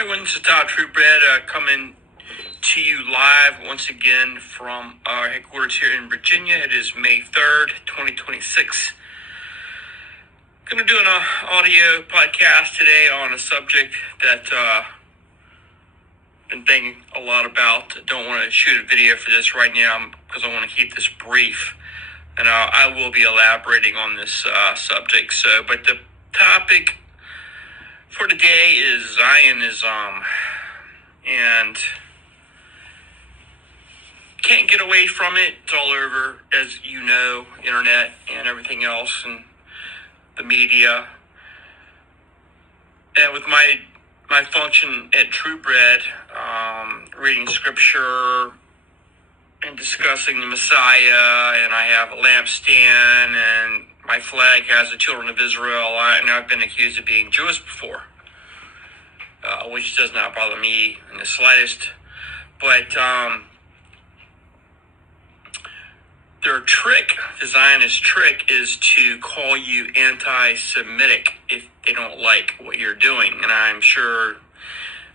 Hi, everyone. This is Todd Kallenbach coming to you live once again from our headquarters here in Virginia. It is May 3rd, 2026. Going to do an audio podcast today on a subject that I've been thinking a lot about. Don't want to shoot a video for this right now because I want to keep this brief, and I will be elaborating on this subject. But the topic for today is Zionism, and can't get away from it. It's all over, as you know, internet and everything else, and the media. And with my function at True Bread, reading scripture and discussing the Messiah, and I have a lampstand, and my flag has the children of Israel, and I've been accused of being Jewish before, which does not bother me in the slightest. But the Zionist trick is to call you anti-Semitic if they don't like what you're doing. And I'm sure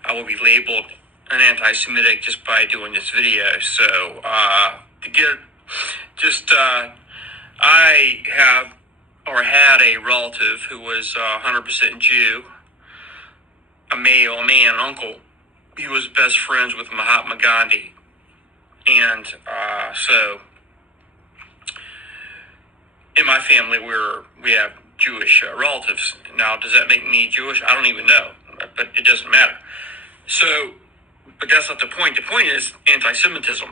I will be labeled an anti-Semitic just by doing this video. So, I have or had a relative who was 100% Jew, a man, an uncle. He was best friends with Mahatma Gandhi. And so in my family, we have Jewish relatives. Now, does that make me Jewish? I don't even know, but it doesn't matter. So, but that's not the point. The point is anti-Semitism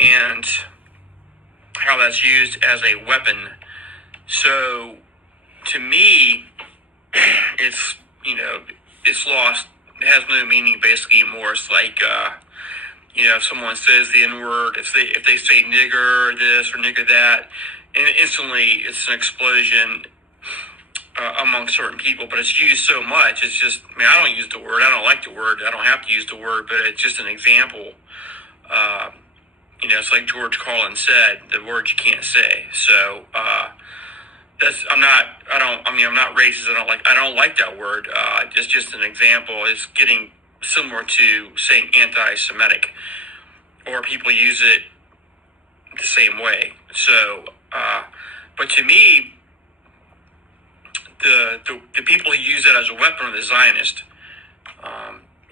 and how that's used as a weapon. So, to me, it's lost. It has no meaning basically anymore. It's like, if someone says the N-word, if they say nigger this or nigger that, and instantly it's an explosion among certain people. But it's used so much. It's just, I don't use the word. I don't like the word. I don't have to use the word, but it's just an example. It's like George Carlin said, the words you can't say. So I'm not racist. I don't like that word. It's just an example. It's getting similar to saying anti-Semitic, or people use it the same way. So, but to me, the people who use it as a weapon are the Zionists,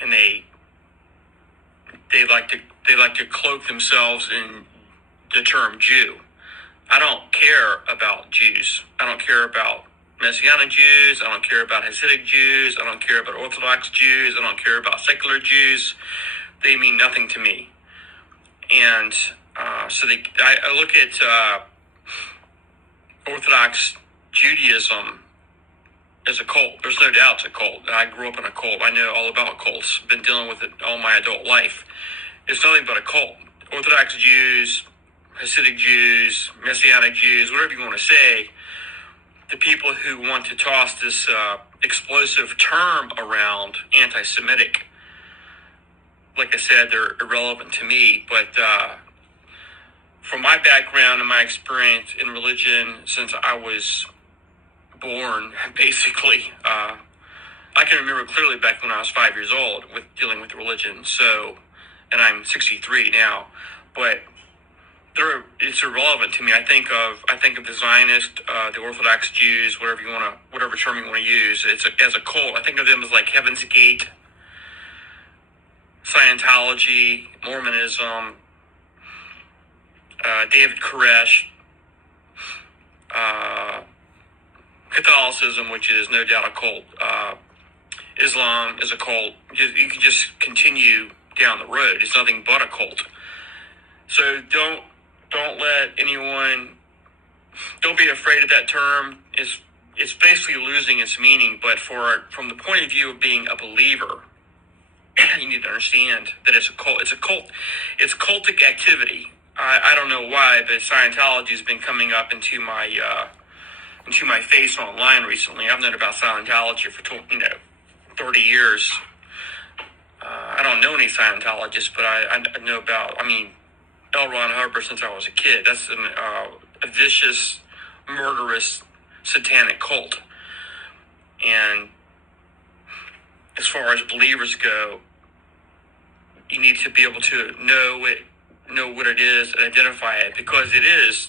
and they like to cloak themselves in the term Jew. I don't care about Jews. I don't care about Messianic Jews. I don't care about Hasidic Jews. I don't care about Orthodox Jews. I don't care about secular Jews. They mean nothing to me. And I look at Orthodox Judaism as a cult. There's no doubt it's a cult. I grew up in a cult. I know all about cults. Been dealing with it all my adult life. It's nothing but a cult. Orthodox Jews, Hasidic Jews, Messianic Jews, whatever you want to say, the people who want to toss this explosive term around, anti-Semitic, like I said, they're irrelevant to me. But from my background and my experience in religion since I was born, basically, I can remember clearly back when I was 5 years old with dealing with religion. So, and I'm 63 now, but it's irrelevant to me. I think of the Zionists, the Orthodox Jews, whatever term you want to use. As a cult. I think of them as like Heaven's Gate, Scientology, Mormonism, David Koresh, Catholicism, which is no doubt a cult. Islam is a cult. You can just continue down the road. It's nothing but a cult. So don't let anyone, don't be afraid of that term. It's basically losing its meaning, but from the point of view of being a believer, you need to understand that it's a cult. It's a cult. It's cultic activity. I don't know why, but Scientology has been coming up into my face online recently. I've known about Scientology for 30 years. I don't know any Scientologists, but I know about, L. Ron Hubbard since I was a kid. That's a vicious, murderous, satanic cult. And as far far as believers go, you need to be able to know what it is and identify it, because it is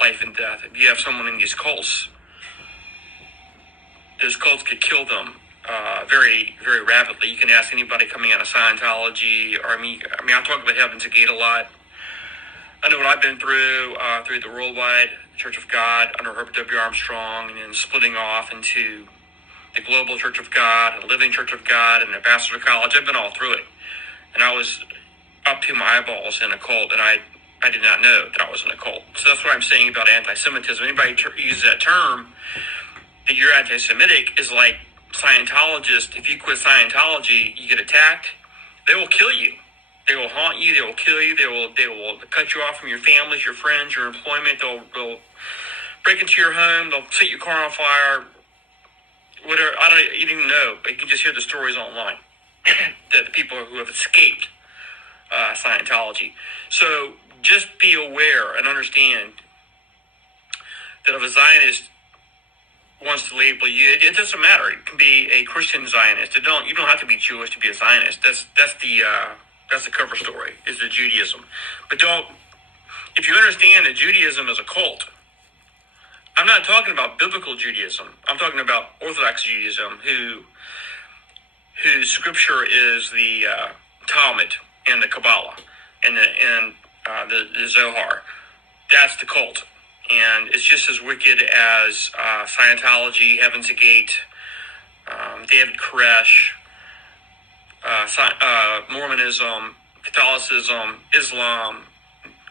life and death. If you have someone in these cults, those cults could kill them very, very rapidly. You can ask anybody coming out of Scientology, or I mean, I talk about Heaven's Gate a lot. I know what I've been through the Worldwide Church of God under Herbert W. Armstrong, and then splitting off into the Global Church of God, and Living Church of God, and Ambassador College. I've been all through it. And I was up to my eyeballs in a cult, and I did not know that I was in a cult. So that's what I'm saying about anti-Semitism. Anybody uses that term, that you're anti-Semitic, is like Scientologist. If you quit Scientology, you get attacked. They will kill you. They will haunt you. They will kill you. They will cut you off from your families, your friends, your employment. They'll break into your home. They'll set your car on fire. Whatever. You don't even know, but you can just hear the stories online that the people who have escaped Scientology. So just be aware and understand that if a Zionist wants to label you, it doesn't matter. It can be a Christian Zionist. You don't have to be Jewish to be a Zionist. That's the cover story, is the Judaism. But if you understand that Judaism is a cult, I'm not talking about biblical Judaism. I'm talking about Orthodox Judaism, whose scripture is the Talmud and the Kabbalah and the Zohar. That's the cult. And it's just as wicked as Scientology, Heaven's Gate, David Koresh, Mormonism, Catholicism, Islam,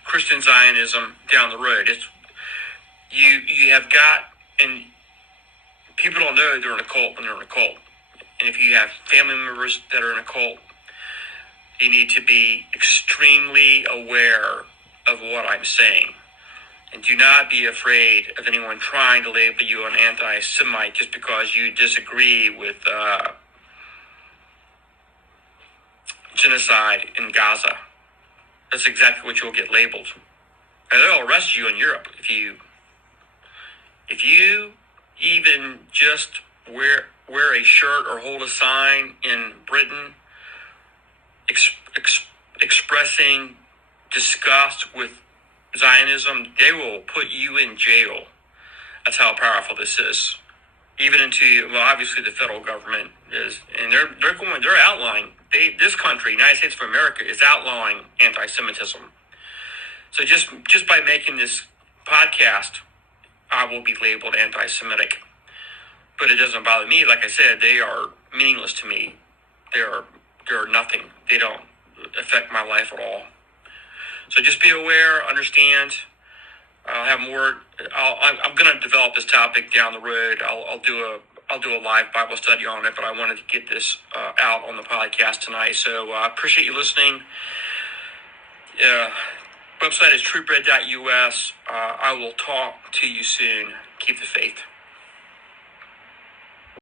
Christian Zionism down the road. It's you have got, and people don't know they're in a cult when they're in a cult. And if you have family members that are in a cult, you need to be extremely aware of what I'm saying. And do not be afraid of anyone trying to label you an anti-Semite just because you disagree with genocide in Gaza. That's exactly what you'll get labeled. And they'll arrest you in Europe if you even just wear a shirt or hold a sign in Britain expressing disgust with Zionism. They will put you in jail. That's how powerful this is. Even into, well, obviously the federal government is, and they're outlawing. This country, United States of America, is outlawing anti-Semitism. So just by making this podcast, I will be labeled anti-Semitic. But it doesn't bother me. Like I said, they are meaningless to me. They're nothing. They don't affect my life at all. So just be aware, understand. I'll have more. I'm going to develop this topic down the road. I'll do a live Bible study on it, but I wanted to get this out on the podcast tonight. So I appreciate you listening. Website is truebread.us. I will talk to you soon. Keep the faith.